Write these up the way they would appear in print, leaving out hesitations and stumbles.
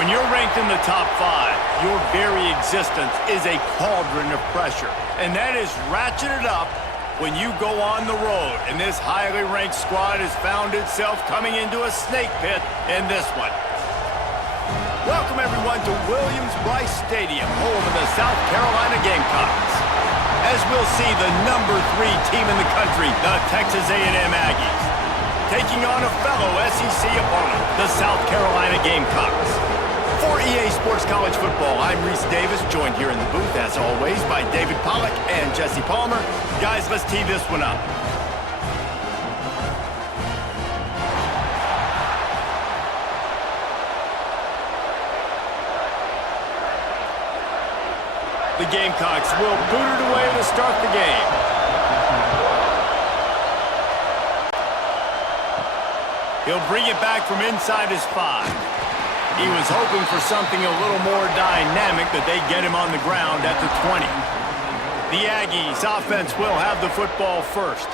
When you're ranked in the top 5, your very existence is a cauldron of pressure. And that is ratcheted up when you go on the road. And this highly ranked squad has found itself coming into a snake pit in this one. Welcome, everyone, to Williams-Brice Stadium, home of the South Carolina Gamecocks. As we'll see, the number 3 team in the country, the Texas A&M Aggies, taking on a fellow SEC opponent, the South Carolina Gamecocks. For EA Sports College Football, I'm Reese Davis, joined here in the booth, as always, by David Pollack and Jesse Palmer. Guys, let's tee this one up. The Gamecocks will boot it away to start the game. He'll bring it back from inside his 5. He was hoping for something a little more dynamic, but they get him on the ground at the 20. The Aggies offense will have the football first.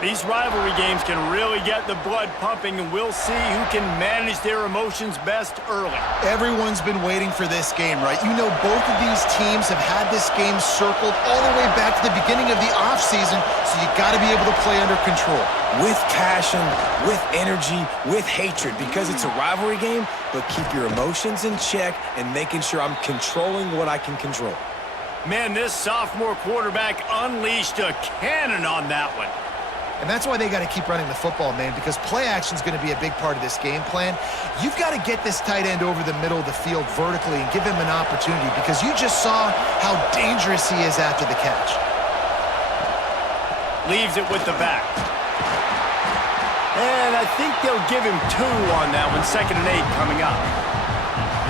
These rivalry games can really get the blood pumping, and we'll see who can manage their emotions best early. Everyone's been waiting for this game, right? You know, both of these teams have had this game circled all the way back to the beginning of the offseason, so you got to be able to play under control. With passion, with energy, with hatred, because it's a rivalry game, but keep your emotions in check and making sure I'm controlling what I can control. Man, this sophomore quarterback unleashed a cannon on that one. And that's why they got to keep running the football, man, because play action is going to be a big part of this game plan. You've got to get this tight end over the middle of the field vertically and give him an opportunity, because you just saw how dangerous he is after the catch. Leaves it with the back. And I think they'll give him 2 on that one, 2nd and 8 coming up.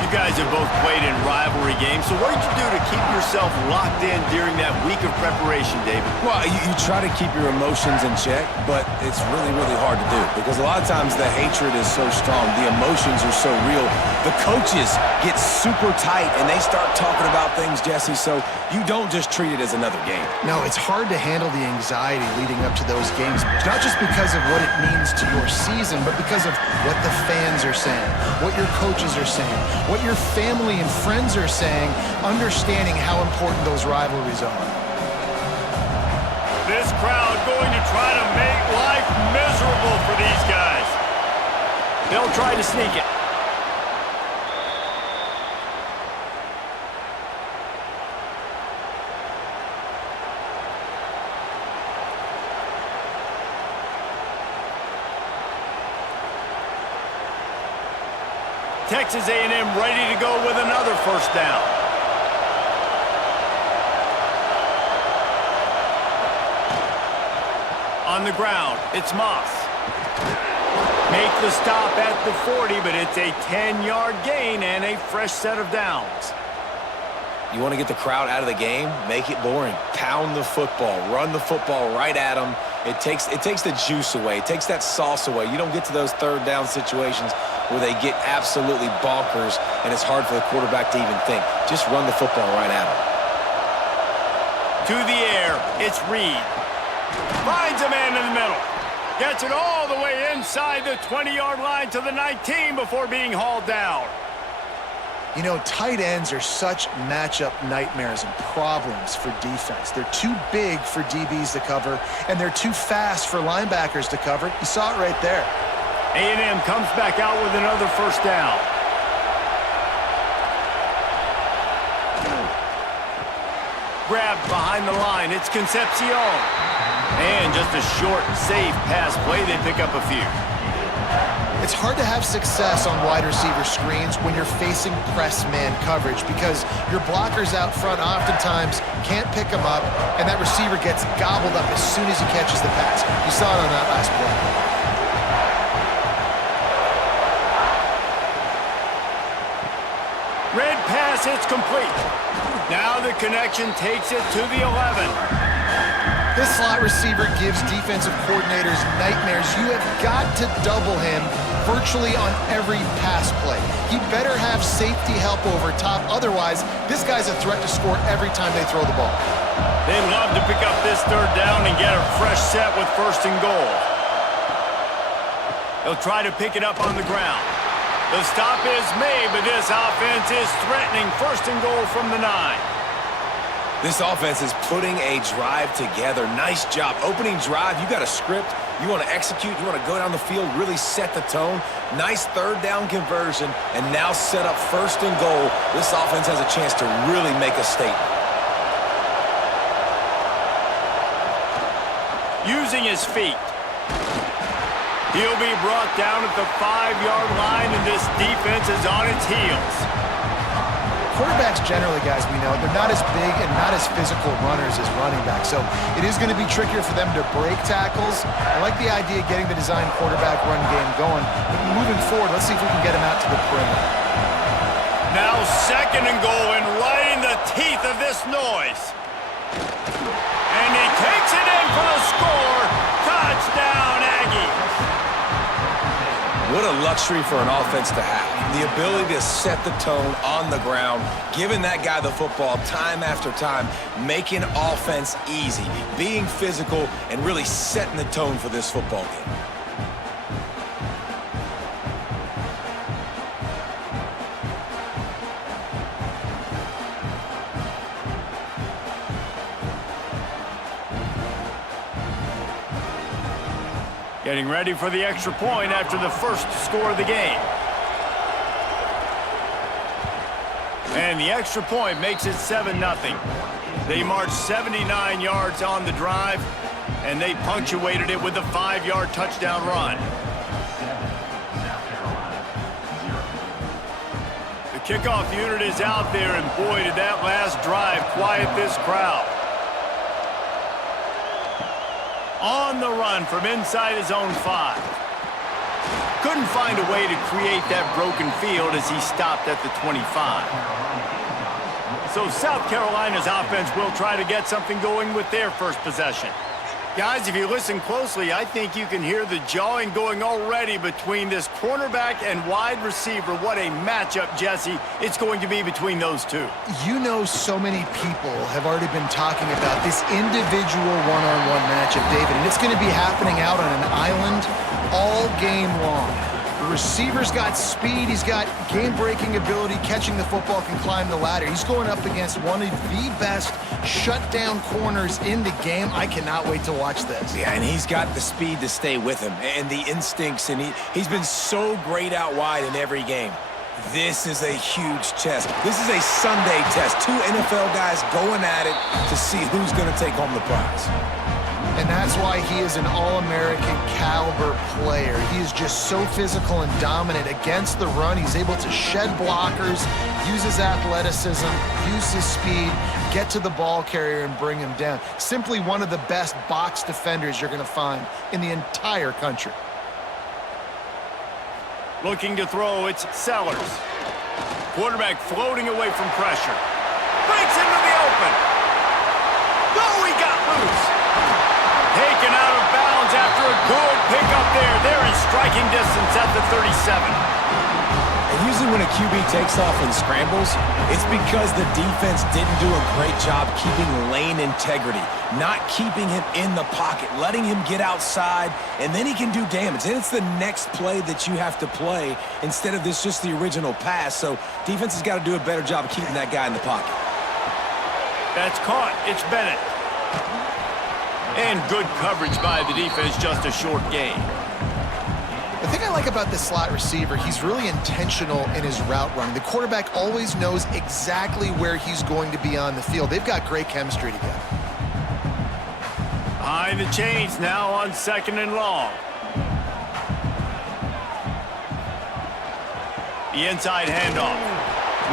You guys have both played in rivalry games, so what did you do to keep yourself locked in during that week of preparation, David? Well, you try to keep your emotions in check, but it's really, really hard to do because a lot of times the hatred is so strong, the emotions are so real. The coaches get super tight and they start talking about things, Jesse, so you don't just treat it as another game. No, it's hard to handle the anxiety leading up to those games, not just because of what it means to your season, but because of what the fans are saying, what your coaches are saying, what your family and friends are saying, understanding how important those rivalries are. This crowd going to try to make life miserable for these guys. They'll try to sneak it. Texas A&M ready to go with another first down. On the ground, it's Moss. Make the stop at the 40, but it's a 10-yard gain and a fresh set of downs. You want to get the crowd out of the game? Make it boring. Pound the football. Run the football right at them. It takes the juice away. It takes that sauce away. You don't get to those 3rd down situations where they get absolutely bonkers and it's hard for the quarterback to even think. Just run the football right at them. To the air, it's Reed. Finds a man in the middle. Gets it all the way inside the 20-yard line to the 19 before being hauled down. You know, tight ends are such matchup nightmares and problems for defense. They're too big for DBs to cover, and they're too fast for linebackers to cover. You saw it right there. A&M comes back out with another first down. Grabbed behind the line. It's Concepcion. And just a short, safe pass play. They pick up a few. It's hard to have success on wide receiver screens when you're facing press man coverage because your blockers out front oftentimes can't pick them up, and that receiver gets gobbled up as soon as he catches the pass. You saw it on that last play. Red pass, it's complete. Now the connection takes it to the 11. This slot receiver gives defensive coordinators nightmares. You have got to double him virtually on every pass play. He better have safety help over top. Otherwise, this guy's a threat to score every time they throw the ball. They love to pick up this 3rd down and get a fresh set with 1st and goal. They'll try to pick it up on the ground. The stop is made, but this offense is threatening first and goal from the 9. This offense is putting a drive together. Nice job. Opening drive, you got a script. You want to execute. You want to go down the field, really set the tone. Nice third down conversion, and now set up first and goal. This offense has a chance to really make a statement. Using his feet. He'll be brought down at the 5-yard line, and this defense is on its heels. Quarterbacks generally, guys, we know, they're not as big and not as physical runners as running backs, so it is going to be trickier for them to break tackles. I like the idea of getting the design quarterback run game going. But moving forward, let's see if we can get him out to the perimeter. Now second and goal, and right in the teeth of this noise. And he takes it in for the score. Touchdown, Aggies. What a luxury for an offense to have. The ability to set the tone on the ground, giving that guy the football time after time, making offense easy, being physical, and really setting the tone for this football game. Getting ready for the extra point after the first score of the game. And the extra point makes it 7-0. They marched 79 yards on the drive, and they punctuated it with a 5-yard touchdown run. The kickoff unit is out there, and boy, did that last drive quiet this crowd. On the run from inside his own 5. Couldn't find a way to create that broken field as he stopped at the 25. So South Carolina's offense will try to get something going with their first possession. Guys, if you listen closely, I think you can hear the jawing going already between this cornerback and wide receiver. What a matchup, Jesse, it's going to be between those two. You know, so many people have already been talking about this individual one-on-one matchup, David, and it's going to be happening out on an island all game long. The receiver's got speed, he's got game-breaking ability, catching the football, can climb the ladder. He's going up against one of the best shutdown corners in the game. I cannot wait to watch this. Yeah, and he's got the speed to stay with him and the instincts, and he's been so great out wide in every game. This is a huge test. This is a Sunday test. 2 NFL guys going at it to see who's going to take home the prize. And that's why he is an All-American caliber player. He is just so physical and dominant against the run. He's able to shed blockers, use his athleticism, use his speed, get to the ball carrier and bring him down. Simply one of the best box defenders you're going to find in the entire country. Looking to throw, it's Sellers. Quarterback floating away from pressure. Breaks into the open. Oh, he got loose. Taken out of bounds after a good pickup there. They're in striking distance at the 37. And usually when a QB takes off and scrambles, it's because the defense didn't do a great job keeping lane integrity, not keeping him in the pocket, letting him get outside, and then he can do damage. And it's the next play that you have to play instead of this just the original pass. So defense has got to do a better job of keeping that guy in the pocket. That's caught. It's Bennett. And good coverage by the defense, just a short gain. The thing I like about this slot receiver, he's really intentional in his route running. The quarterback always knows exactly where he's going to be on the field. They've got great chemistry together. Behind the chains now on 2nd and long. The inside handoff.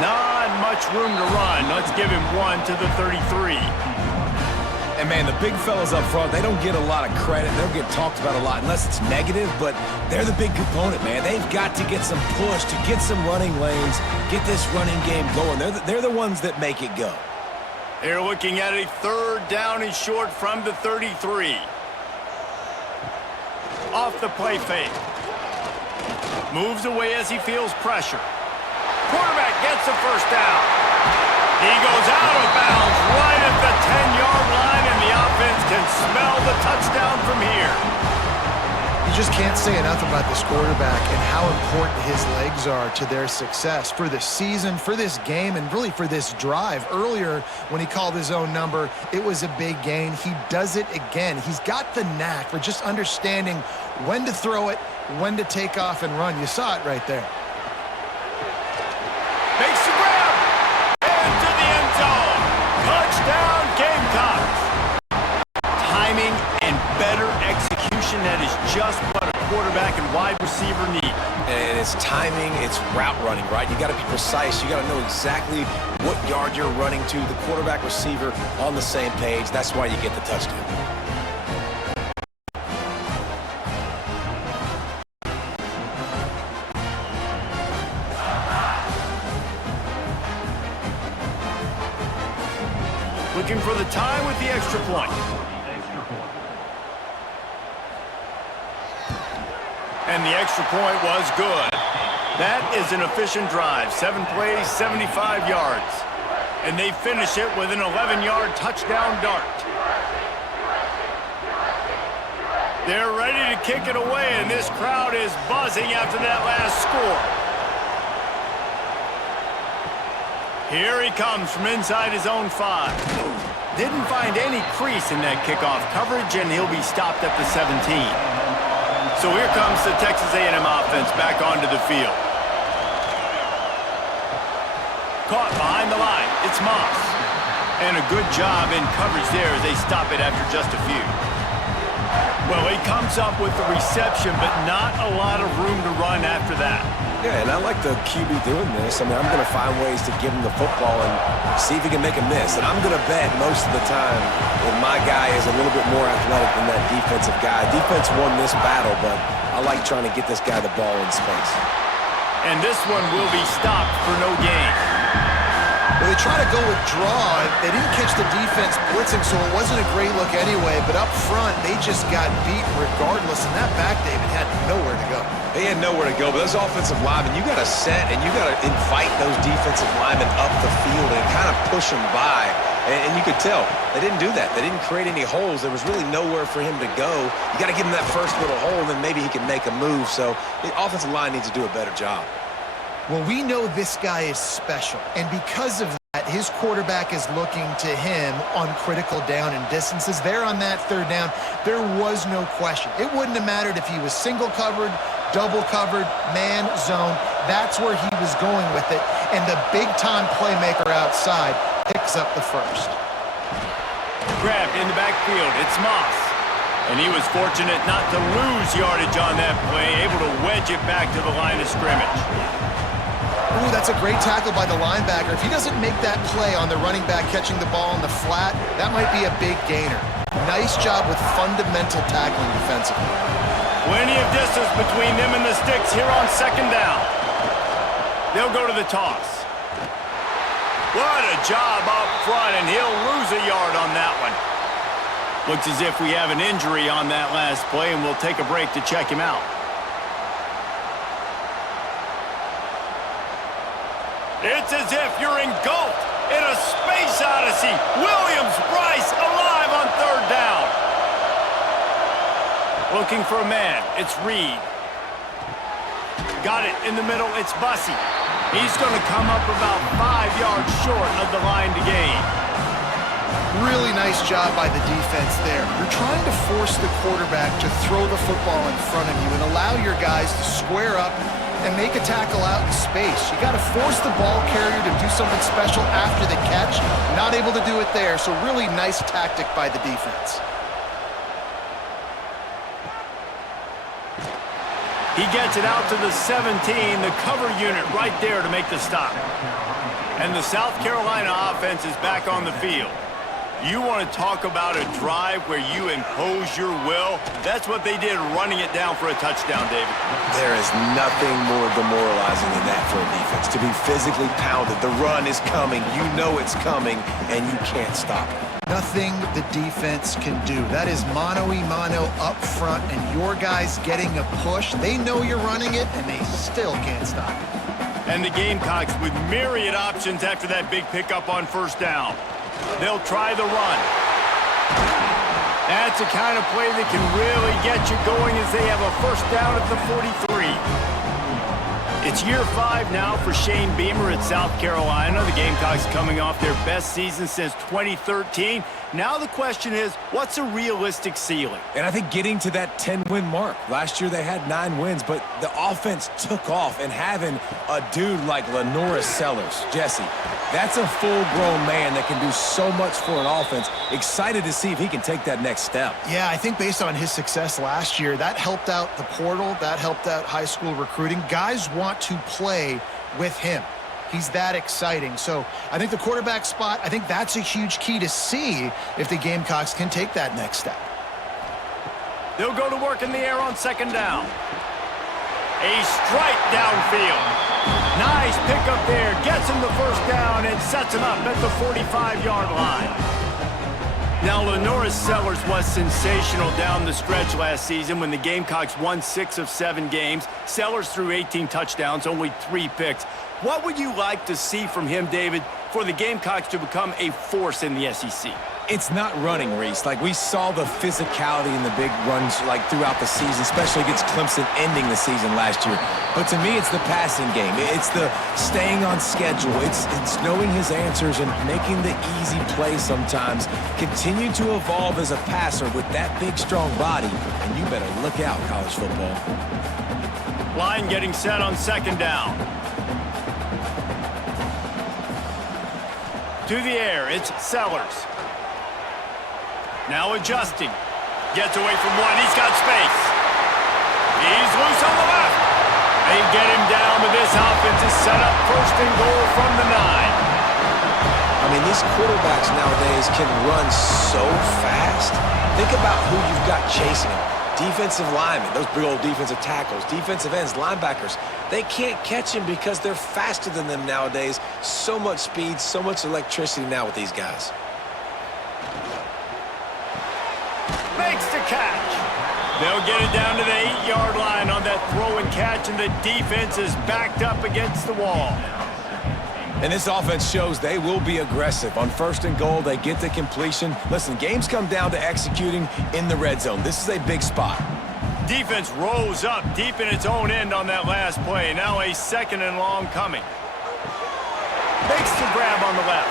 Not much room to run. Let's give him one to the 33. And, man, the big fellas up front, they don't get a lot of credit. They don't get talked about a lot unless it's negative, but they're the big component, man. They've got to get some push, to get some running lanes, get this running game going. They're the ones that make it go. They're looking at a 3rd down and short from the 33. Off the play fake. Moves away as he feels pressure. Quarterback gets the 1st down. He goes out of bounds right at the 10-yard line, and the offense can smell the touchdown from here. You just can't say enough about this quarterback and how important his legs are to their success for the season, for this game, and really for this drive. Earlier, when he called his own number, it was a big gain. He does it again. He's got the knack for just understanding when to throw it, when to take off and run. You saw it right there. Makes the grab. Into the end zone. Touchdown, Gamecocks. Timing and better execution, that is just what a quarterback and wide receiver need. And it's timing, it's route running, right? You got to be precise. You got to know exactly what yard you're running to. The quarterback receiver on the same page. That's why you get the touchdown. Looking for the tie with the extra point. And the extra point was good. That is an efficient drive. 7 plays, 75 yards. And they finish it with an 11-yard touchdown dart. They're ready to kick it away, and this crowd is buzzing after that last score. Here he comes from inside his own 5. Didn't find any crease in that kickoff coverage, and he'll be stopped at the 17. So here comes the Texas A&M offense back onto the field. Caught behind the line. It's Moss. And a good job in coverage there as they stop it after just a few. Well, he comes up with the reception, but not a lot of room to run after that. Yeah, and I like the QB doing this. I mean, I'm going to find ways to give him the football and see if he can make a miss. And I'm going to bet most of the time that my guy is a little bit more athletic than that defensive guy. Defense won this battle, but I like trying to get this guy the ball in space. And this one will be stopped for no gain. Well, they try to go with draw. They didn't catch the defense blitzing, so it wasn't a great look anyway. But up front, they just got beat regardless. And that back, David, had nowhere to go. They had nowhere to go, but those offensive linemen, you got to set and you got to invite those defensive linemen up the field and kind of push them by. And you could tell they didn't do that. They didn't create any holes. There was really nowhere for him to go. You got to give him that first little hole, and then maybe he can make a move. So the offensive line needs to do a better job. Well, we know this guy is special, and because of that, his quarterback is looking to him on critical down and distances. There on that third down, there was no question. It wouldn't have mattered if he was single covered, double covered, man, zone. That's where he was going with it, and the big-time playmaker outside picks up the first. Grabbed in the backfield. It's Moss. And he was fortunate not to lose yardage on that play, able to wedge it back to the line of scrimmage. Ooh, that's a great tackle by the linebacker. If he doesn't make that play on the running back catching the ball in the flat, that might be a big gainer. Nice job with fundamental tackling defensively. Plenty of distance between them and the sticks here on second down. They'll go to the toss. What a job up front, and he'll lose a yard on that one. Looks as if we have an injury on that last play, and we'll take a break to check him out. It's as if you're engulfed in a space odyssey. Williams-Brice alive on third down. Looking for a man. It's Reed. Got it in the middle. It's Bussey. He's going to come up about 5 yards short of the line to gain. Really nice job by the defense there. You're trying to force the quarterback to throw the football in front of you and allow your guys to square up and make a tackle out in space. You got to force the ball carrier to do something special after the catch. Not able to do it there, so really nice tactic by the defense. He gets it out to the 17, the cover unit right there to make the stop. And the South Carolina offense is back on the field. You want to talk about a drive where you impose your will? That's what they did, running it down for a touchdown, David. There is nothing more demoralizing than that for a defense, to be physically pounded. The run is coming. You know it's coming, and you can't stop it. Nothing the defense can do. That is mano-a-mano up front, and your guys getting a push. They know you're running it, and they still can't stop it. And the Gamecocks with myriad options after that big pickup on first down. They'll try the run. That's the kind of play that can really get you going as they have a first down at the 43. It's year 5 now for Shane Beamer at South Carolina. The Gamecocks coming off their best season since 2013. Now the question is, what's a realistic ceiling? And I think getting to that 10-win mark. Last year they had 9 wins, but the offense took off, and having a dude like Lenoris Sellers, Jesse, that's a full-grown man that can do so much for an offense. Excited to see if he can take that next step. Yeah, I think based on his success last year, that helped out the portal, that helped out high school recruiting. Guys want to play with him. He's that exciting. So I think the quarterback spot, I think that's a huge key to see if the Gamecocks can take that next step. They'll go to work in the air on second down. A strike downfield. Nice pickup there. Gets him the first down and sets him up at the 45-yard line. Now, Lenoris Sellers was sensational down the stretch last season when the Gamecocks won 6 of 7 games. Sellers threw 18 touchdowns, only 3 picks. What would you like to see from him, David, for the Gamecocks to become a force in the SEC? It's not running, Reese. Like, we saw the physicality in the big runs, like, throughout the season, especially against Clemson ending the season last year. But to me, it's the passing game. It's the staying on schedule. It's knowing his answers and making the easy play sometimes. Continue to evolve as a passer with that big, strong body, and you better look out, college football. Line getting set on second down. To the air, it's Sellers. Now adjusting. Gets away from one. He's got space. He's loose on the left. They get him down, but this offense is set up first and goal from the 9. I mean, these quarterbacks nowadays can run so fast. Think about who you've got chasing them. Defensive linemen, those big old defensive tackles, defensive ends, linebackers. They can't catch him because they're faster than them nowadays. So much speed, so much electricity now with these guys. Makes the catch. They'll get it down to the 8-yard line on that throw and catch, and the defense is backed up against the wall. And this offense shows they will be aggressive. On first and goal, they get the completion. Listen, games come down to executing in the red zone. This is a big spot. Defense rose up deep in its own end on that last play. Now a second and long coming. Makes the grab on the left.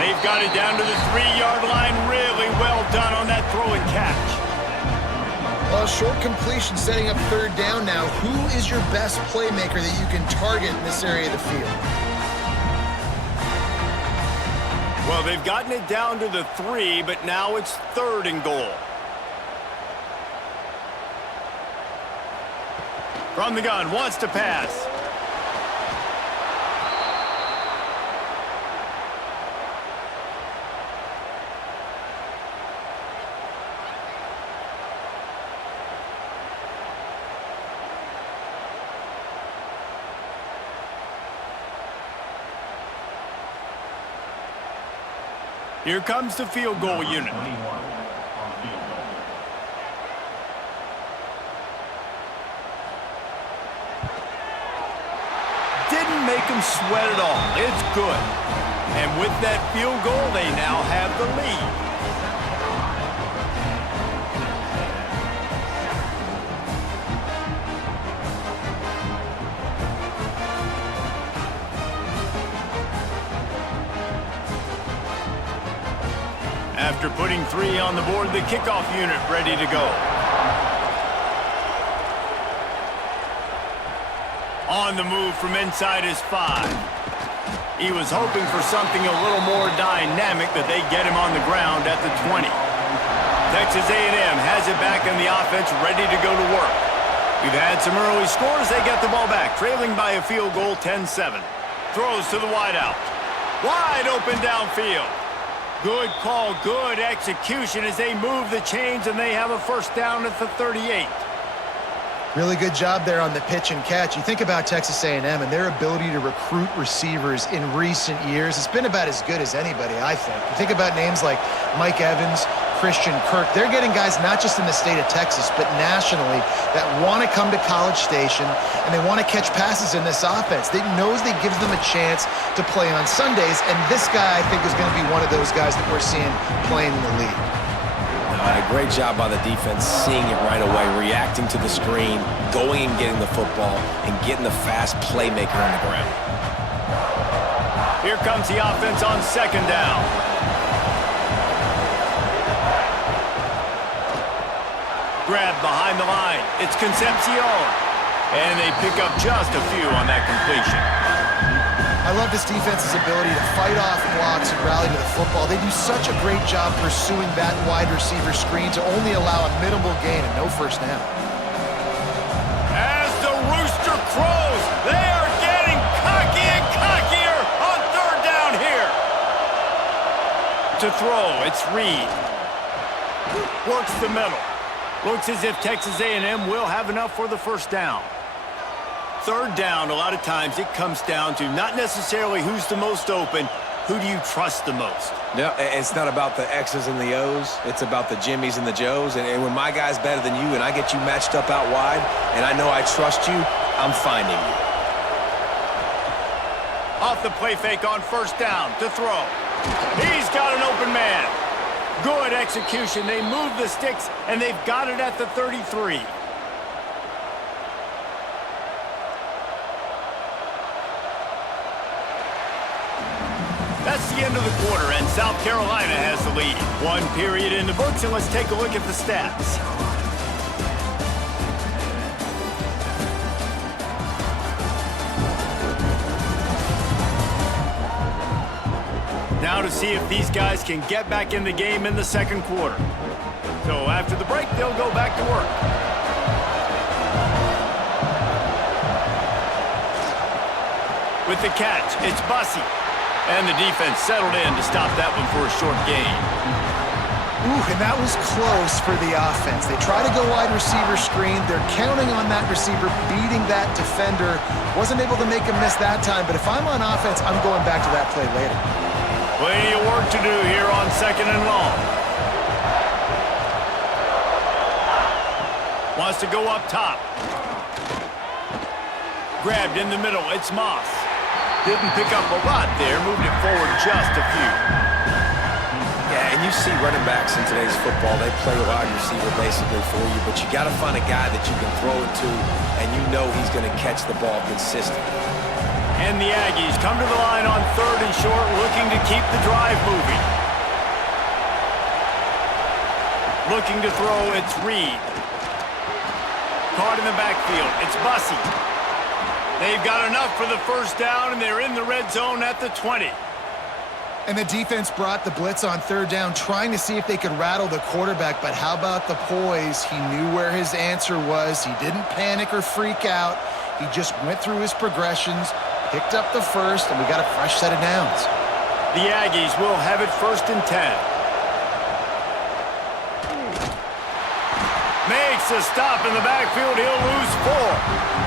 They've got it down to the 3-yard line. Really well done on that throw and catch. Well, short completion setting up third down now. Who is your best playmaker that you can target in this area of the field? Well, they've gotten it down to the 3, but now it's third and goal. From the gun, wants to pass. Here comes the field goal unit. Didn't make them sweat at all. It's good. And with that field goal, they now have the lead. After putting 3 on the board, the kickoff unit ready to go. On the move from inside his 5. He was hoping for something a little more dynamic, but they get him on the ground at the 20. Texas A&M has it back in the offense, ready to go to work. We've had some early scores. They get the ball back, trailing by a field goal, 10-7. Throws to the wideout. Wide open downfield. Good call, good execution as they move the chains, and they have a first down at the 38. Really good job there on the pitch and catch. You think about Texas A&M and their ability to recruit receivers in recent years. It's been about as good as anybody, I think. You think about names like Mike Evans, Christian Kirk. They're getting guys not just in the state of Texas, but nationally that want to come to College Station and they want to catch passes in this offense. They knows they gives them a chance to play on Sundays, and this guy, I think, is going to be one of those guys that we're seeing playing in the league. Great job by the defense, seeing it right away, reacting to the screen, going and getting the football, and getting the fast playmaker on the ground. Here comes the offense on second down. Grab behind the line. It's Concepcion. And they pick up just a few on that completion. I love this defense's ability to fight off blocks and rally to the football. They do such a great job pursuing that wide receiver screen to only allow a minimal gain and no first down. As the rooster crows, they are getting cocky and cockier on third down here. To throw, it's Reed. Works the middle. Looks as if Texas A&M will have enough for the first down. Third down, a lot of times it comes down to not necessarily who's the most open, who do you trust the most? No, it's not about the X's and the O's. It's about the Jimmys and the Joes. And when my guy's better than you and I get you matched up out wide and I know I trust you, I'm finding you. Off the play fake on first down to throw. He's got an open man. Good execution. They move the sticks, and they've got it at the 33. That's the end of the quarter, and South Carolina has the lead. One period in the books, and let's take a look at the stats. Now to see if these guys can get back in the game in the second quarter. So after the break, they'll go back to work. With the catch, it's Bussey. And the defense settled in to stop that one for a short gain. Ooh, and that was close for the offense. They try to go wide receiver screen. They're counting on that receiver beating that defender. Wasn't able to make a miss that time, but if I'm on offense, I'm going back to that play later. Plenty of work to do here on second and long. Wants to go up top. Grabbed in the middle. It's Moss. Didn't pick up a lot there. Moved it forward just a few. Yeah, and you see running backs in today's football, they play wide receiver basically for you, but you got to find a guy that you can throw it to, and you know he's going to catch the ball consistently. And the Aggies come to the line on third and short, looking to keep the drive moving. Looking to throw, it's Reed. Caught in the backfield, it's Bussey. They've got enough for the first down, and they're in the red zone at the 20. And the defense brought the blitz on third down, trying to see if they could rattle the quarterback, but how about the poise? He knew where his answer was. He didn't panic or freak out. He just went through his progressions, picked up the first, and we got a fresh set of downs. The Aggies will have it 1st and 10. Makes a stop in the backfield. He'll lose 4.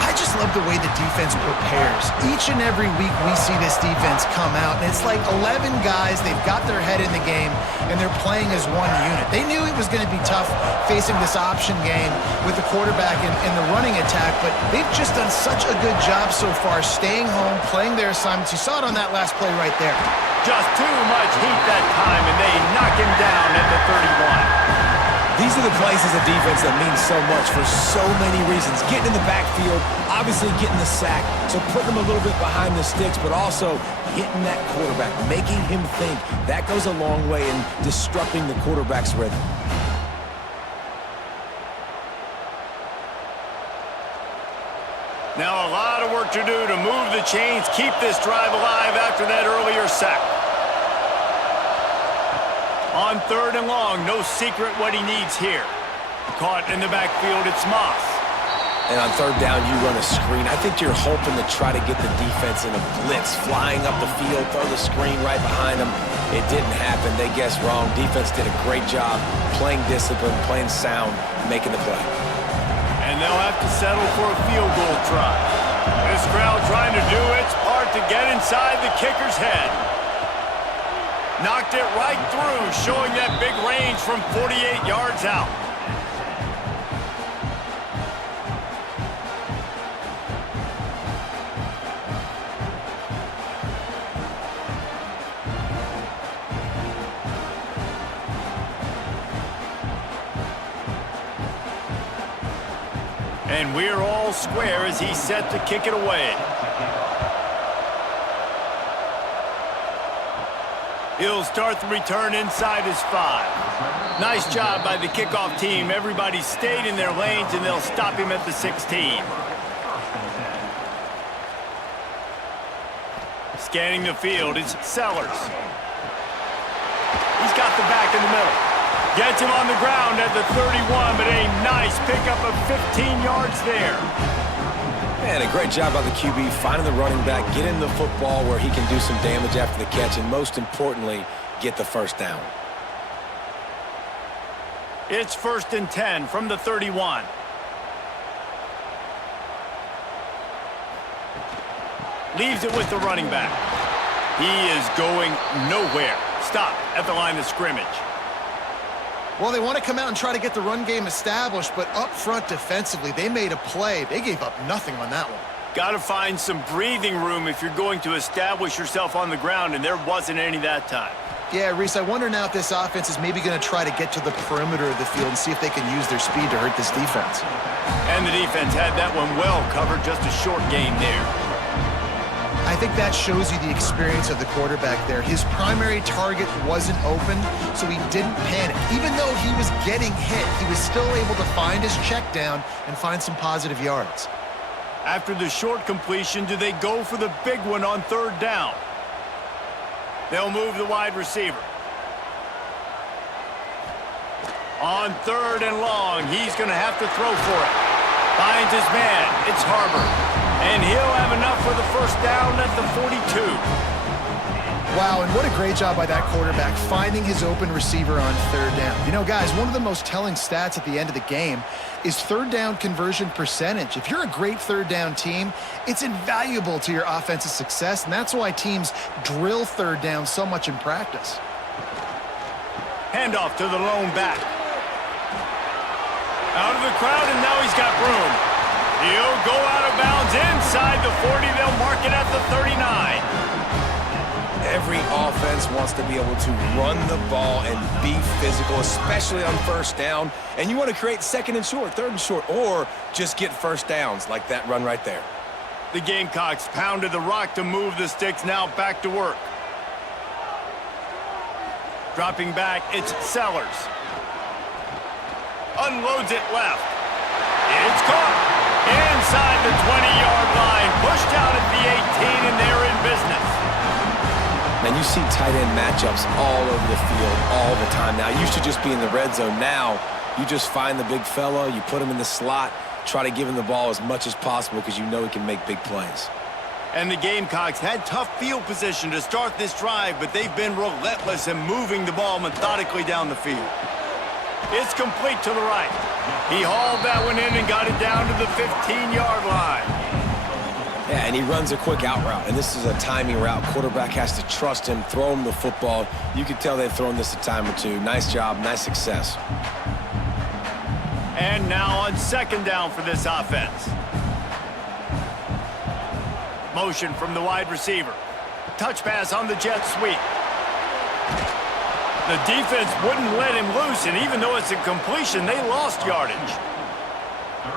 I just love the way the defense prepares. Each and every week we see this defense come out, and it's like 11 guys. They've got their head in the game, and they're playing as one unit. They knew it was going to be tough facing this option game with the quarterback and the running attack, but they've just done such a good job so far staying home, playing their assignments. You saw it on that last play right there. Just too much heat that time, and they knock him down at the 31. These are the plays as a defense that mean so much for so many reasons. Getting in the backfield, obviously getting the sack, so putting him a little bit behind the sticks, but also hitting that quarterback, making him think. That goes a long way in disrupting the quarterback's rhythm. Now a lot of work to do to move the chains, keep this drive alive after that earlier sack. On third and long, no secret what he needs here. Caught in the backfield, it's Moss. And on third down, you run a screen. I think you're hoping to try to get the defense in a blitz, flying up the field, throw the screen right behind them. It didn't happen. They guessed wrong. Defense did a great job playing discipline, playing sound, making the play. And they'll have to settle for a field goal try. This crowd trying to do its part to get inside the kicker's head. Knocked it right through, showing that big range from 48 yards out. And we're all square as he's set to kick it away. He'll start the return inside his 5. Nice job by the kickoff team. Everybody stayed in their lanes, and they'll stop him at the 16. Scanning the field, it's Sellers. He's got the back in the middle. Gets him on the ground at the 31, but a nice pickup of 15 yards there. And a great job by the QB finding the running back, getting the football where he can do some damage after the catch, and most importantly, get the first down. It's 1st and 10 from the 31. Leaves it with the running back. He is going nowhere. Stop at the line of scrimmage. Well, they want to come out and try to get the run game established, but up front defensively, they made a play. They gave up nothing on that one. Got to find some breathing room if you're going to establish yourself on the ground, and there wasn't any that time. Yeah, Reese, I wonder now if this offense is maybe going to try to get to the perimeter of the field and see if they can use their speed to hurt this defense. And the defense had that one well covered, just a short gain there. I think that shows you the experience of the quarterback there. His primary target wasn't open, so he didn't panic. Even though he was getting hit, he was still able to find his check down and find some positive yards. After the short completion, do they go for the big one on 3rd down? They'll move the wide receiver. On 3rd and long, he's going to have to throw for it. Finds his man. It's Harbor. And he'll have enough for the first down at the 42. Wow, and what a great job by that quarterback finding his open receiver on 3rd down. You know, guys, one of the most telling stats at the end of the game is 3rd down conversion percentage. If you're a great 3rd down team, it's invaluable to your offensive success, and that's why teams drill 3rd down so much in practice. Handoff to the lone back. Out of the crowd, and now he's got room. He'll go out of bounds inside the 40. They'll mark it at the 39. Every offense wants to be able to run the ball and be physical, especially on 1st down. And you want to create 2nd and short, 3rd and short, or just get first downs like that run right there. The Gamecocks pounded the rock to move the sticks. Now back to work. Dropping back, it's Sellers. Unloads it left. It's caught. Inside the 20-yard line. Pushed out at the 18, and they're in business. Man, you see tight end matchups all over the field all the time now. It used to just be in the red zone. Now, you just find the big fella, you put him in the slot, try to give him the ball as much as possible because you know he can make big plays. And the Gamecocks had tough field position to start this drive, but they've been relentless in moving the ball methodically down the field. It's complete to the right. He hauled that one in and got it down to the 15-yard line. Yeah, and he runs a quick out route, and this is a timing route. Quarterback has to trust him, throw him the football. You can tell they've thrown this a time or two. Nice job, nice success. And now on 2nd down for this offense. Motion from the wide receiver. Touch pass on the jet sweep. The defense wouldn't let him loose, and even though it's a completion, they lost yardage.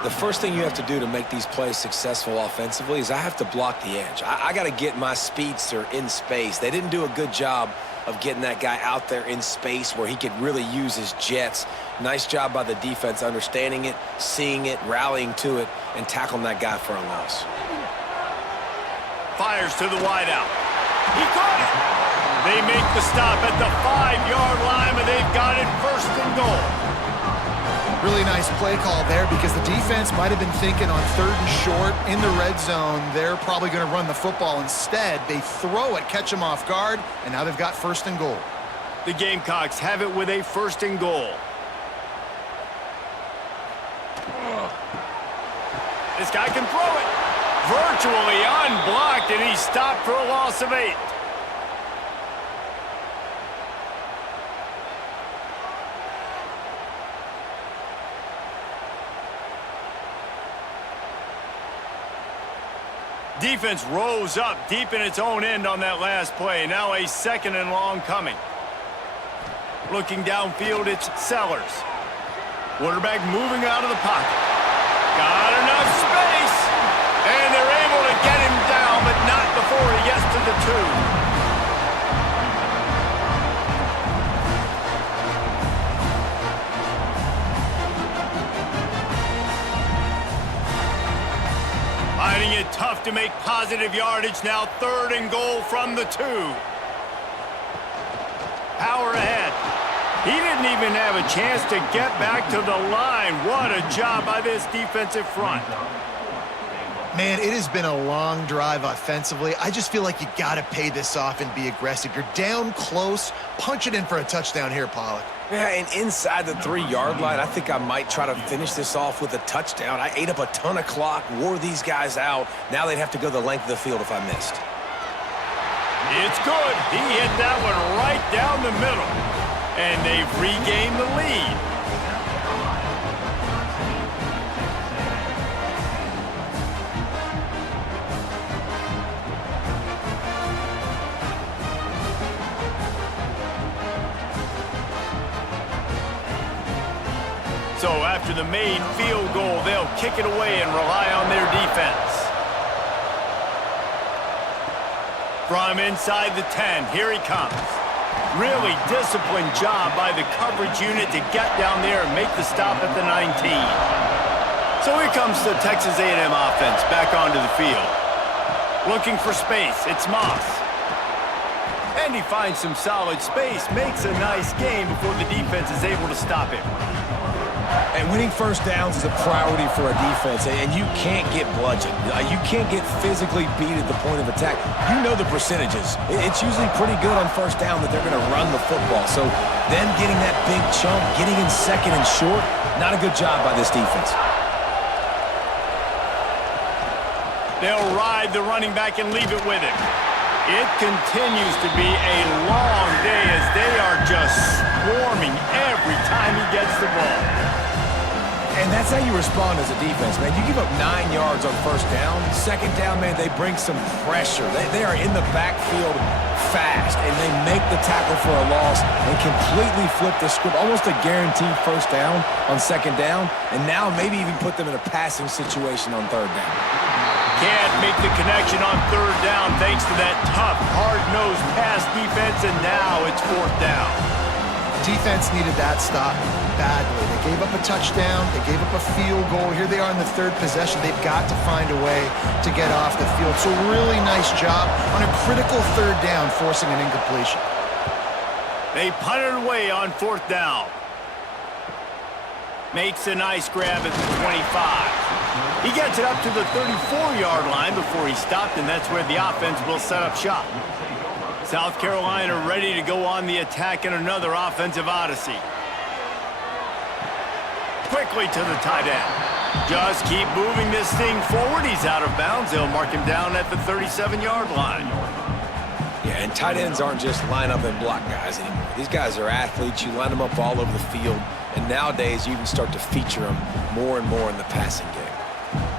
The first thing you have to do to make these plays successful offensively is I have to block the edge. I got to get my speedster in space. They didn't do a good job of getting that guy out there in space where he could really use his jets. Nice job by the defense understanding it, seeing it, rallying to it, and tackling that guy for a loss. Fires to the wideout. He caught it. They make the stop at the 5-yard line, but they've got it 1st and goal. Really nice play call there because the defense might have been thinking on 3rd and short in the red zone. They're probably going to run the football instead. They throw it, catch him off guard, and now they've got 1st and goal. The Gamecocks have it with a 1st and goal. This guy can throw it. Virtually unblocked, and he's stopped for a loss of 8. Defense rose up deep in its own end on that last play. Now a 2nd and long coming. Looking downfield, it's Sellers. Quarterback moving out of the pocket. Got enough space. And they're able to get him down, but not before he gets to the 2. Finding it tough to make positive yardage now. 3rd and goal from the 2. Power ahead. He didn't even have a chance to get back to the line. What a job by this defensive front. Man, it has been a long drive offensively. I just feel like you got to pay this off and be aggressive. You're down close. Punch it in for a touchdown here, Pollock. Yeah, and inside the 3-yard line, I think I might try to finish this off with a touchdown. I ate up a ton of clock, wore these guys out. Now they'd have to go the length of the field if I missed. It's good. He hit that one right down the middle. And they've regained the lead. So after the made field goal, they'll kick it away and rely on their defense. From inside the 10, here he comes. Really disciplined job by the coverage unit to get down there and make the stop at the 19. So here comes the Texas A&M offense back onto the field. Looking for space, it's Moss. And he finds some solid space, makes a nice game before the defense is able to stop him. And winning first downs is a priority for a defense, and you can't get bludgeoned. You can't get physically beat at the point of attack. You know the percentages. It's usually pretty good on first down that they're going to run the football. So them getting that big chunk, getting in 2nd and short, not a good job by this defense. They'll ride the running back and leave it with him. It continues to be a long day as they are just swarming every time he gets the ball. And that's how you respond as a defense, man. You give up 9 yards on first down. 2nd down, man, they bring some pressure. They are in the backfield fast, and they make the tackle for a loss and completely flip the script. Almost a guaranteed first down on 2nd down, and now maybe even put them in a passing situation on 3rd down. Can't make the connection on 3rd down thanks to that tough, hard-nosed pass defense, and now it's 4th down. Defense needed that stop badly. They gave up a touchdown. They gave up a field goal. Here they are in the 3rd possession. They've got to find a way to get off the field. So really nice job on a critical 3rd down, forcing an incompletion. They punt it away on 4th down. Makes a nice grab at the 25. He gets it up to the 34-yard line before he stopped, and that's where the offense will set up shop. South Carolina ready to go on the attack in another offensive odyssey. Quickly to the tight end. Just keep moving this thing forward. He's out of bounds. They'll mark him down at the 37-yard line. Yeah, and tight ends aren't just line up and block guys anymore. These guys are athletes. You line them up all over the field. And nowadays, you can start to feature them more and more in the passing game.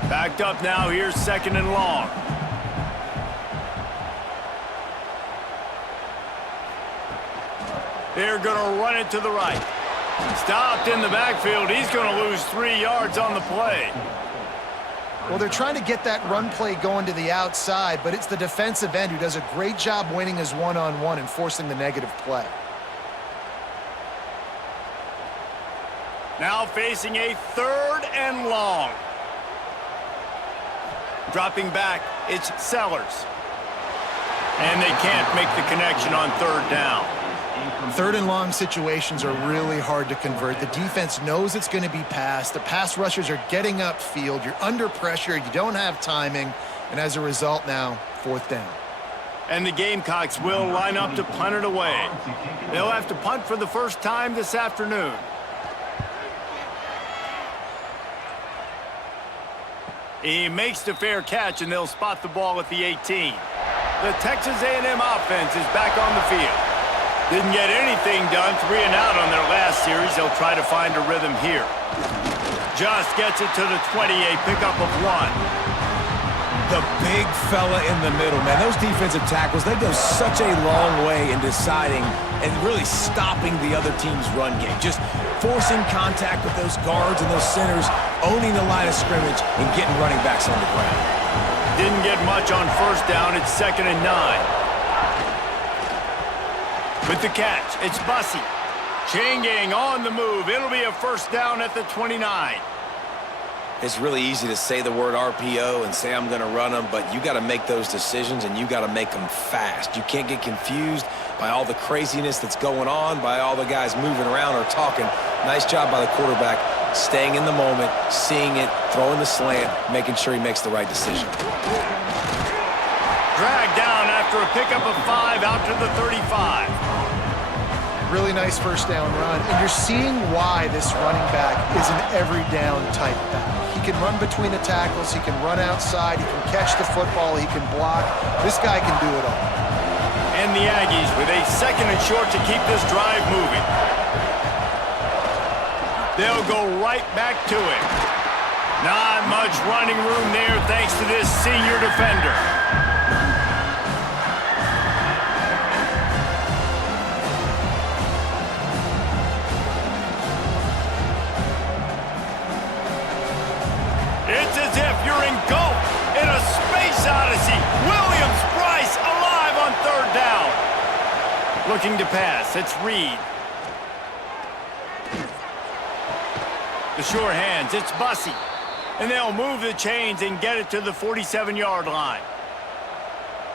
Backed up now. Here's 2nd and long. They're going to run it to the right. Stopped in the backfield. He's going to lose 3 yards on the play. Well, they're trying to get that run play going to the outside, but it's the defensive end who does a great job winning his one-on-one and forcing the negative play. Now facing a 3rd and long. Dropping back, it's Sellers. And they can't make the connection on 3rd down. 3rd and long situations are really hard to convert. The defense knows it's going to be passed. The pass rushers are getting upfield. You're under pressure. You don't have timing. And as a result now, 4th down. And the Gamecocks will line up to punt it away. They'll have to punt for the first time this afternoon. He makes the fair catch, and they'll spot the ball at the 18. The Texas A&M offense is back on the field. Didn't get anything done, 3 and out on their last series. They'll try to find a rhythm here. Just gets it to the 20, a pickup of 1. The big fella in the middle, man. Those defensive tackles, they go such a long way in deciding and really stopping the other team's run game. Just forcing contact with those guards and those centers, owning the line of scrimmage, and getting running backs on the ground. Didn't get much on first down. It's 2nd and 9. With the catch, it's Bussey. Chain gang on the move. It'll be a first down at the 29. It's really easy to say the word RPO and say I'm going to run them, but you got to make those decisions, and you got to make them fast. You can't get confused by all the craziness that's going on, by all the guys moving around or talking. Nice job by the quarterback, staying in the moment, seeing it, throwing the slant, making sure he makes the right decision. Dragged down after a pickup of 5 out to the 35. Really nice first down run, and you're seeing why this running back is an every down type back. He can run between the tackles, he can run outside, he can catch the football, he can block. This guy can do it all. And the Aggies with a 2nd and short to keep this drive moving. They'll go right back to it. Not much running room there thanks to this senior defender. It's as if you're engulfed in a space odyssey. Williams-Brice alive on 3rd down. Looking to pass, it's Reed. The sure hands, it's Bussey. And they'll move the chains and get it to the 47-yard line.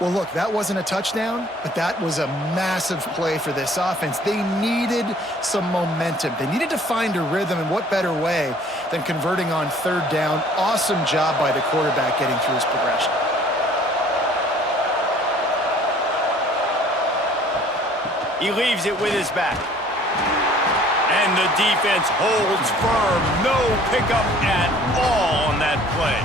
Well, look, that wasn't a touchdown, but that was a massive play for this offense. They needed some momentum. They needed to find a rhythm, and what better way than converting on 3rd down. Awesome job by the quarterback getting through his progression. He leaves it with his back. And the defense holds firm. No pickup at all on that play.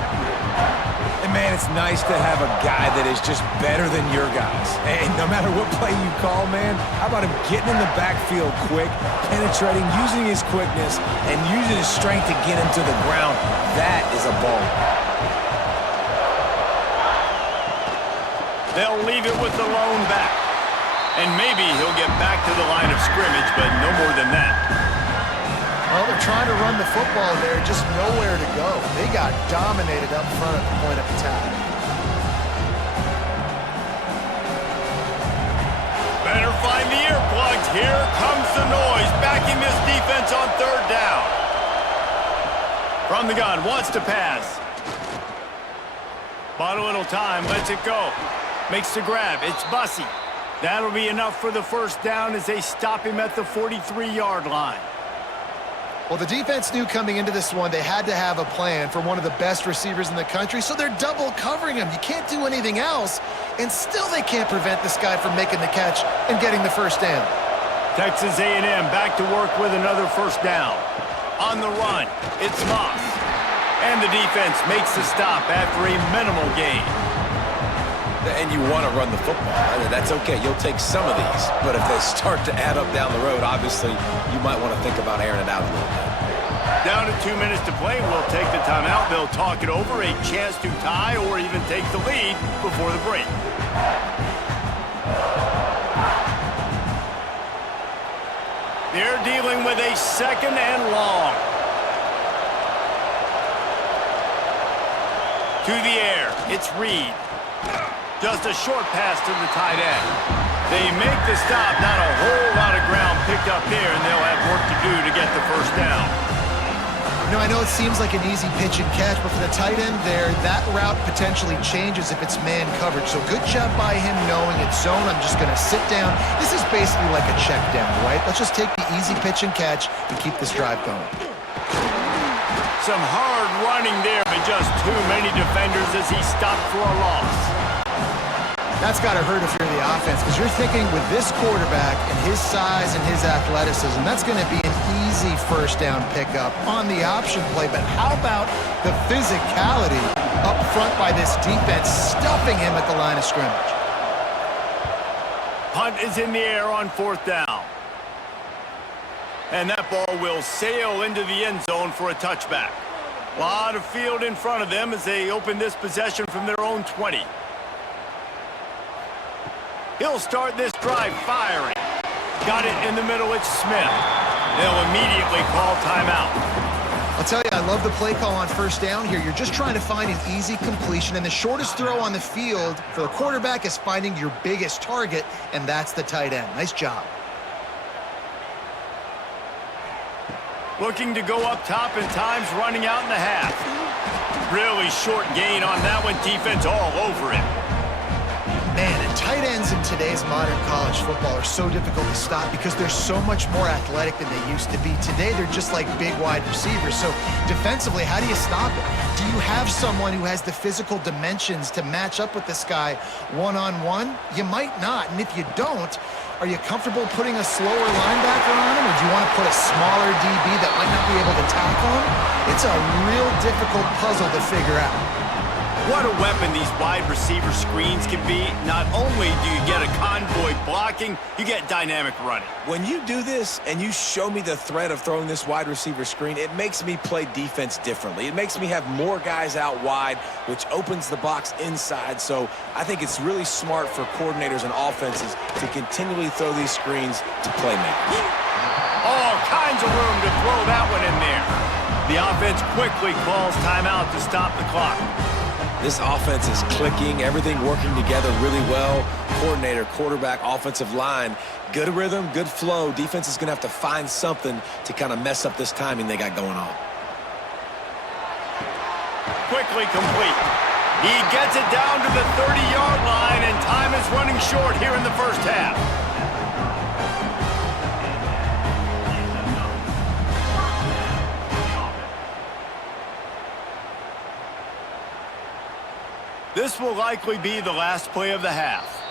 And, man, it's nice to have a guy that is just better than your guys. And no matter what play you call, man, how about him getting in the backfield quick, penetrating, using his quickness, and using his strength to get him to the ground. That is a ball. They'll leave it with the lone back. And maybe he'll get back to the line of scrimmage, but no more than that. Well, they're trying to run the football there, just nowhere to go. They got dominated up front at the point of attack. Better find the earplugs. Here comes the noise, backing this defense on 3rd down. From the gun, wants to pass. Bought a little time, lets it go. Makes the grab, it's Bussey. That'll be enough for the first down as they stop him at the 43-yard line. Well, the defense knew coming into this one they had to have a plan for one of the best receivers in the country, so they're double covering him. You can't do anything else, and still they can't prevent this guy from making the catch and getting the first down. Texas A&M back to work with another first down. On the run, it's Moss. And the defense makes the stop after a minimal gain. And you want to run the football. That's okay. You'll take some of these. But if they start to add up down the road, obviously, you might want to think about airing it out a little bit. Down to 2 minutes to play. We'll take the timeout. They'll talk it over. A chance to tie or even take the lead before the break. They're dealing with a 2nd and long. To the air. It's Reed. Just a short pass to the tight end. They make the stop. Not a whole lot of ground picked up there, and they'll have work to do to get the first down. You know, I know it seems like an easy pitch and catch, but for the tight end there, that route potentially changes if it's man coverage. So good job by him knowing it's zone. I'm just going to sit down. This is basically like a check down, right? Let's just take the easy pitch and catch and keep this drive going. Some hard running there, but just too many defenders as he stopped for a loss. That's got to hurt if you're the offense, because you're thinking with this quarterback and his size and his athleticism, that's going to be an easy first down pickup on the option play. But how about the physicality up front by this defense, stuffing him at the line of scrimmage? Punt is in the air on 4th down. And that ball will sail into the end zone for a touchback. A lot of field in front of them as they open this possession from their own 20. He'll start this drive firing. Got it in the middle, it's Smith. They'll immediately call timeout. I'll tell you, I love the play call on first down here. You're just trying to find an easy completion, and the shortest throw on the field for the quarterback is finding your biggest target, and that's the tight end. Nice job. Looking to go up top, and time's running out in the half. Really short gain on that one. Defense all over it. Man, and tight ends in today's modern college football are so difficult to stop because they're so much more athletic than they used to be. Today, they're just like big wide receivers. So defensively, how do you stop it? Do you have someone who has the physical dimensions to match up with this guy one-on-one? You might not. And if you don't, are you comfortable putting a slower linebacker on him, or do you want to put a smaller DB that might not be able to tackle him? It's a real difficult puzzle to figure out. What a weapon these wide receiver screens can be. Not only do you get a convoy blocking, you get dynamic running. When you do this and you show me the threat of throwing this wide receiver screen, it makes me play defense differently. It makes me have more guys out wide, which opens the box inside. So I think it's really smart for coordinators and offenses to continually throw these screens to playmakers. All kinds of room to throw that one in there. The offense quickly calls timeout to stop the clock. This offense is clicking, everything working together really well. Coordinator, quarterback, offensive line, good rhythm, good flow. Defense is going to have to find something to kind of mess up this timing they got going on. Quickly complete. He gets it down to the 30-yard line, and time is running short here in the first half. This will likely be the last play of the half.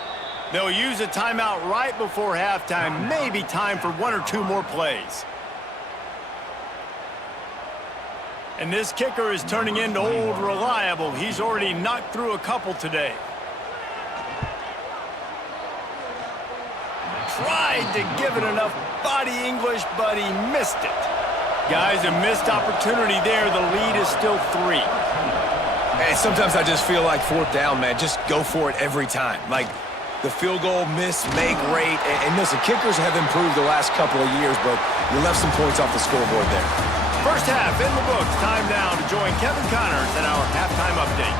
They'll use a timeout right before halftime, maybe time for one or two more plays. And this kicker is turning into old reliable. He's already knocked through a couple today. Tried to give it enough body English, but he missed it. Guys, a missed opportunity there. The lead is still 3. And sometimes I just feel like fourth down, man. Just go for it every time. Like the field goal, miss, make, rate. And listen, kickers have improved the last couple of years, but you left some points off the scoreboard there. First half in the books. Time now to join Kevin Connors in our halftime update.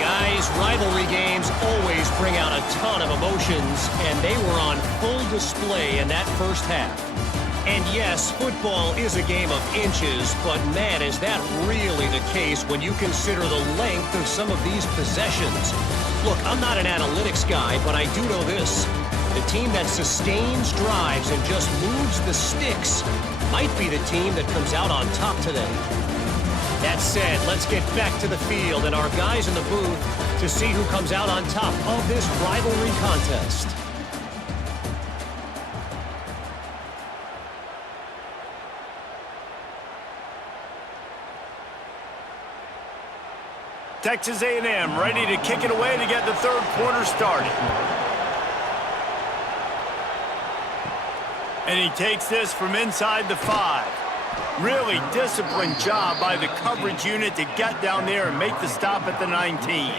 Guys, rivalry games always bring out a ton of emotions, and they were on full display in that first half. And yes, football is a game of inches, but man, is that really the case when you consider the length of some of these possessions. Look, I'm not an analytics guy, but I do know this. The team that sustains drives and just moves the sticks might be the team that comes out on top today. That said, let's get back to the field and our guys in the booth to see who comes out on top of this rivalry contest. Texas A&M ready to kick it away to get the third quarter started. And he takes this from inside the 5. Really disciplined job by the coverage unit to get down there and make the stop at the 19.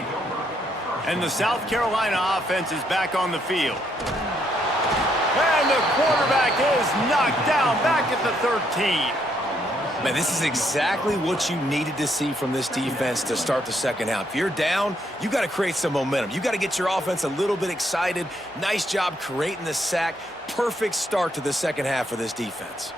And the South Carolina offense is back on the field. And the quarterback is knocked down back at the 13. Man, this is exactly what you needed to see from this defense to start the second half. If you're down, you got to create some momentum. You got to get your offense a little bit excited. Nice job creating the sack. Perfect start to the second half for this defense.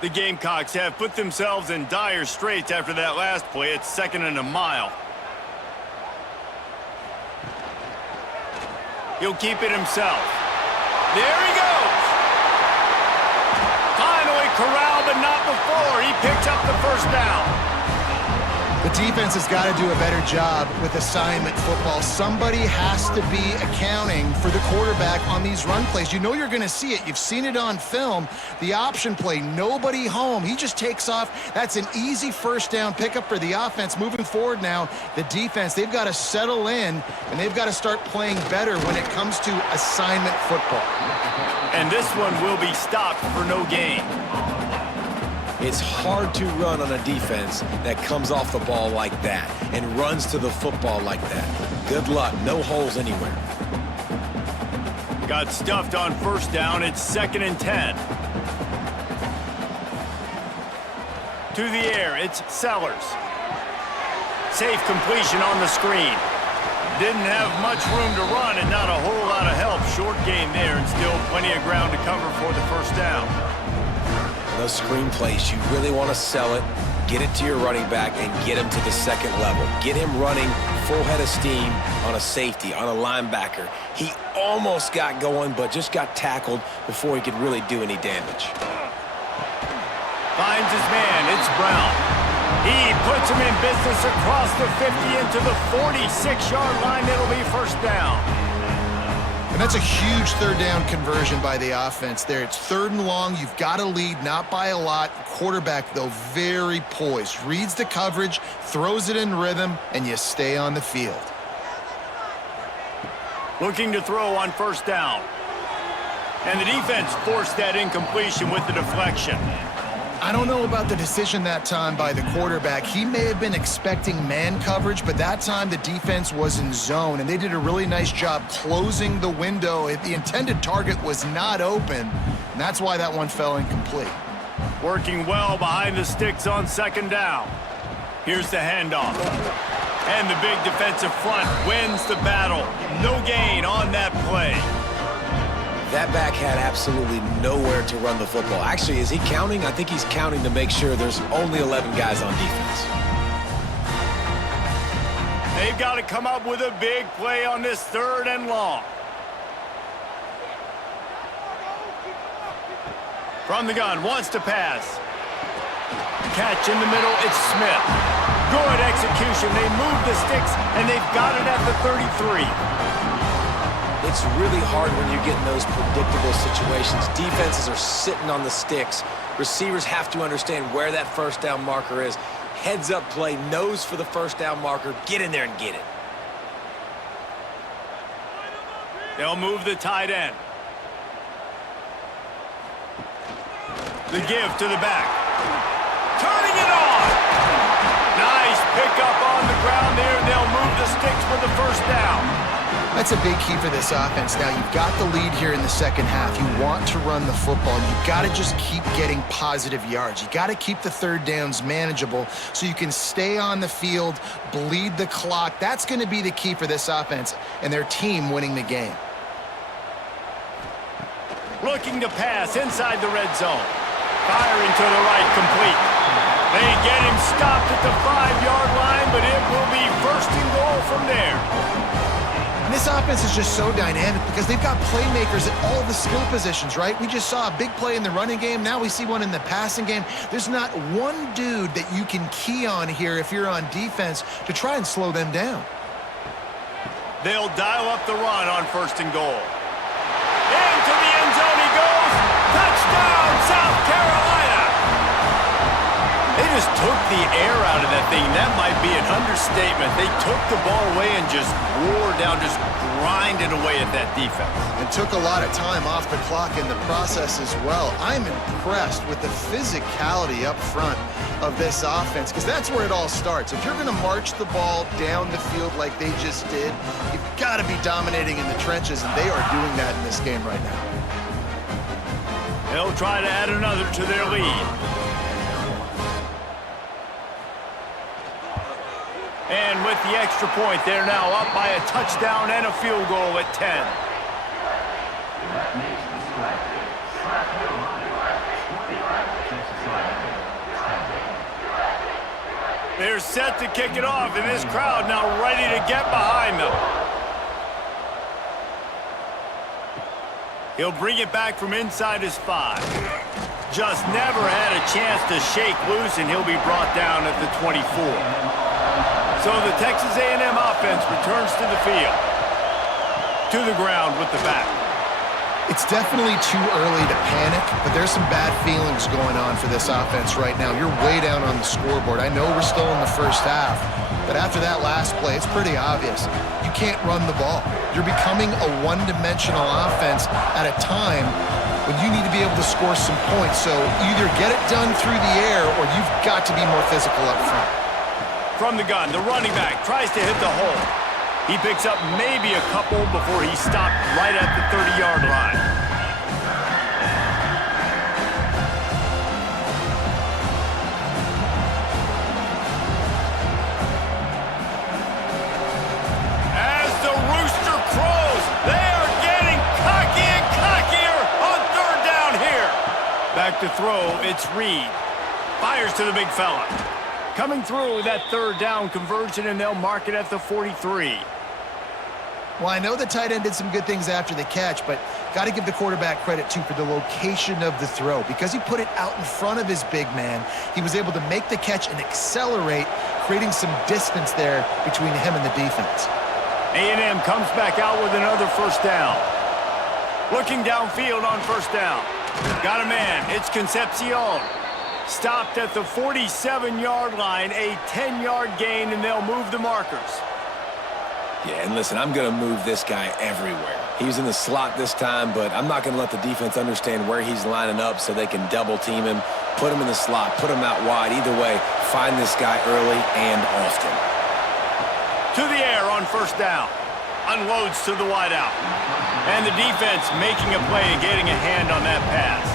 The Gamecocks have put themselves in dire straits after that last play. It's 2nd and a mile. He'll keep it himself. There he goes. Finally corralled, but not before. He picks up the first down. The defense has got to do a better job with assignment football. Somebody has to be accounting for the quarterback on these run plays. You know you're going to see it. You've seen it on film. The option play, nobody home. He just takes off. That's an easy first down pickup for the offense. Moving forward now, the defense, they've got to settle in, and they've got to start playing better when it comes to assignment football. And this one will be stopped for no gain. It's hard to run on a defense that comes off the ball like that and runs to the football like that. Good luck. No holes anywhere. Got stuffed on first down. It's 2nd and 10. To the air, it's Sellers. Safe completion on the screen. Didn't have much room to run and not a whole lot of help. Short gain there and still plenty of ground to cover for the first down. Those screen plays, you really want to sell it, get it to your running back, and get him to the second level. Get him running full head of steam on a safety, on a linebacker. He almost got going, but just got tackled before he could really do any damage. Finds his man. It's Brown. He puts him in business across the 50 into the 46-yard line. It'll be first down. And that's a huge third down conversion by the offense there. It's 3rd and long. You've got to lead, not by a lot. Quarterback, though, very poised. Reads the coverage, throws it in rhythm, and you stay on the field. Looking to throw on first down. And the defense forced that incompletion with the deflection. I don't know about the decision that time by the quarterback. He may have been expecting man coverage, but that time the defense was in zone, and they did a really nice job closing the window. The intended target was not open, and that's why that one fell incomplete. Working well behind the sticks on 2nd down. Here's the handoff. And the big defensive front wins the battle. No gain on that play. That back had absolutely nowhere to run the football. Actually, is he counting? I think he's counting to make sure there's only 11 guys on defense. They've got to come up with a big play on this 3rd and long. From the gun, wants to pass. Catch in the middle, it's Smith. Good execution. They move the sticks, and they've got it at the 33. It's really hard when you get in those predictable situations. Defenses are sitting on the sticks. Receivers have to understand where that first down marker is. Heads up play, nose for the first down marker. Get in there and get it. They'll move the tight end. The give to the back. Turning it on. Nice pickup on the ground there. They'll move the sticks for the first down. That's a big key for this offense. Now, you've got the lead here in the second half. You want to run the football. You've got to just keep getting positive yards. You got to keep the third downs manageable so you can stay on the field, bleed the clock. That's going to be the key for this offense and their team winning the game. Looking to pass inside the red zone. Firing to the right, complete. They get him stopped at the 5-yard line, but it will be 1st and goal from there. This offense is just so dynamic because they've got playmakers at all the skill positions, right? We just saw a big play in the running game. Now we see one in the passing game. There's not one dude that you can key on here if you're on defense to try and slow them down. They'll dial up the run on 1st and goal. Into the end zone he goes. Touchdown, South Carolina. They just took the air out of that thing. That might be an understatement. They took the ball away and just wore down, just grinded away at that defense. And took a lot of time off the clock in the process as well. I'm impressed with the physicality up front of this offense because that's where it all starts. If you're going to march the ball down the field like they just did, you've got to be dominating in the trenches, and they are doing that in this game right now. They'll try to add another to their lead. And with the extra point, they're now up by a touchdown and a field goal at 10. They're set to kick it off, and this crowd now ready to get behind them. He'll bring it back from inside his 5. Just never had a chance to shake loose, and he'll be brought down at the 24. So the Texas A&M offense returns to the field. To the ground with the back. It's definitely too early to panic, but there's some bad feelings going on for this offense right now. You're way down on the scoreboard. I know we're still in the first half, but after that last play, it's pretty obvious. You can't run the ball. You're becoming a one-dimensional offense at a time when you need to be able to score some points. So either get it done through the air or you've got to be more physical up front. From the gun, the running back tries to hit the hole. He picks up maybe a couple before he stopped right at the 30-yard line. As the rooster crows, they are getting cocky and cockier on third down here. Back to throw, it's Reed. Fires to the big fella. Coming through that third down conversion, and they'll mark it at the 43. Well, I know the tight end did some good things after the catch, but got to give the quarterback credit, too, for the location of the throw. Because he put it out in front of his big man, he was able to make the catch and accelerate, creating some distance there between him and the defense. A&M comes back out with another first down. Looking downfield on first down. Got a man. It's Concepcion. Stopped at the 47-yard line, a 10-yard gain, and they'll move the markers. Yeah, and listen, I'm going to move this guy everywhere. He's in the slot this time, but I'm not going to let the defense understand where he's lining up so they can double-team him, put him in the slot, put him out wide. Either way, find this guy early and often. To the air on first down. Unloads to the wideout. And the defense making a play and getting a hand on that pass.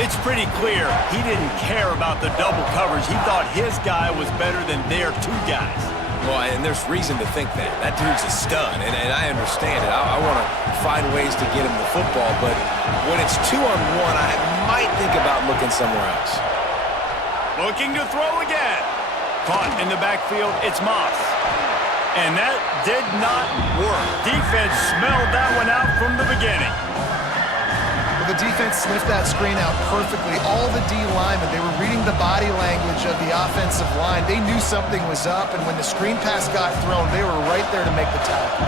It's pretty clear he didn't care about the double coverage. He thought his guy was better than their two guys. Well, and there's reason to think that. That dude's a stud, and I understand it. I want to find ways to get him the football, but when it's 2-on-1, I might think about looking somewhere else. Looking to throw again. Caught in the backfield, it's Moss. And that did not work. Defense smelled that one out from the beginning. Well, the defense sniffed that screen out perfectly. All the D linemen, they were reading the body language of the offensive line. They knew something was up, and when the screen pass got thrown, they were right there to make the tackle.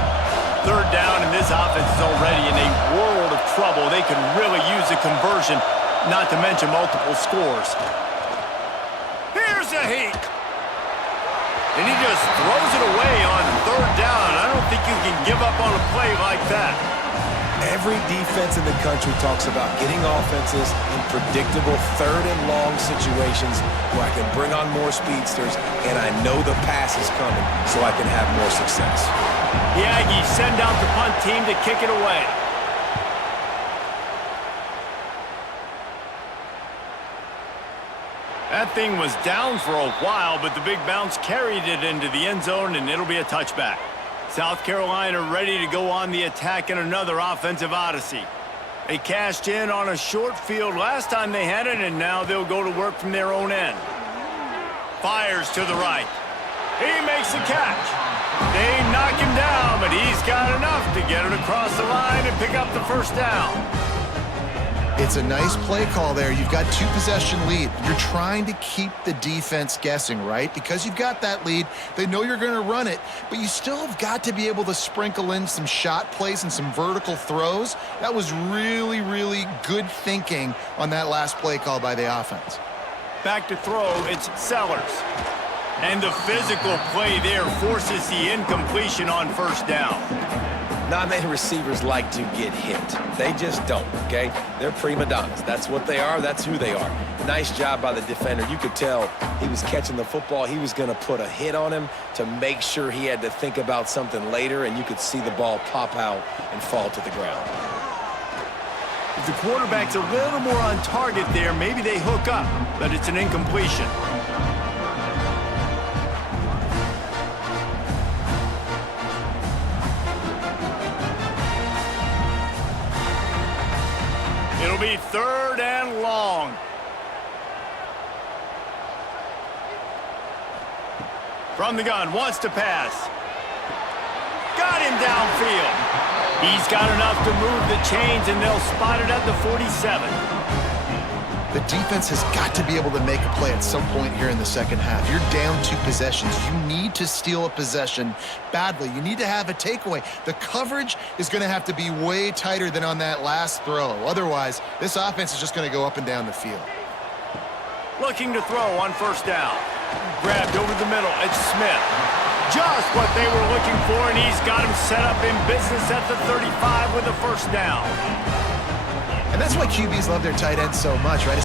Third down, and this offense is already in a world of trouble. They could really use a conversion, not to mention multiple scores. Here's a heat. And he just throws it away on third down. I don't think you can give up on a play like that. Every defense in the country talks about getting offenses in predictable third and long situations where I can bring on more speedsters and I know the pass is coming so I can have more success. The Aggies send out the punt team to kick it away. That thing was down for a while, but the big bounce carried it into the end zone, and it'll be a touchback. South Carolina ready to go on the attack in another offensive odyssey. They cashed in on a short field last time they had it, and now they'll go to work from their own end. Fires to the right. He makes the catch. They knock him down, but he's got enough to get it across the line and pick up the first down. It's a nice play call there. You've got two-possession lead. You're trying to keep the defense guessing, right? Because you've got that lead, they know you're going to run it, but you still have got to be able to sprinkle in some shot plays and some vertical throws. That was really, really good thinking on that last play call by the offense. Back to throw, it's Sellers. And the physical play there forces the incompletion on first down. Not many receivers like to get hit. They just don't, okay? They're prima donnas. That's what they are. That's who they are. Nice job by the defender. You could tell he was catching the football. He was going to put a hit on him to make sure he had to think about something later, and you could see the ball pop out and fall to the ground. If the quarterback's a little more on target there, maybe they hook up, but it's an incompletion. It'll be third and long. From the gun, wants to pass. Got him downfield. He's got enough to move the chains, and they'll spot it at the 47. The defense has got to be able to make a play at some point here in the second half. You're down 2 possessions. You need to steal a possession badly. You need to have a takeaway. The coverage is going to have to be way tighter than on that last throw. Otherwise, this offense is just going to go up and down the field. Looking to throw on first down. Grabbed over the middle. It's Smith. Just what they were looking for, and he's got him set up in business at the 35 with a first down. And that's why QBs love their tight ends so much, right?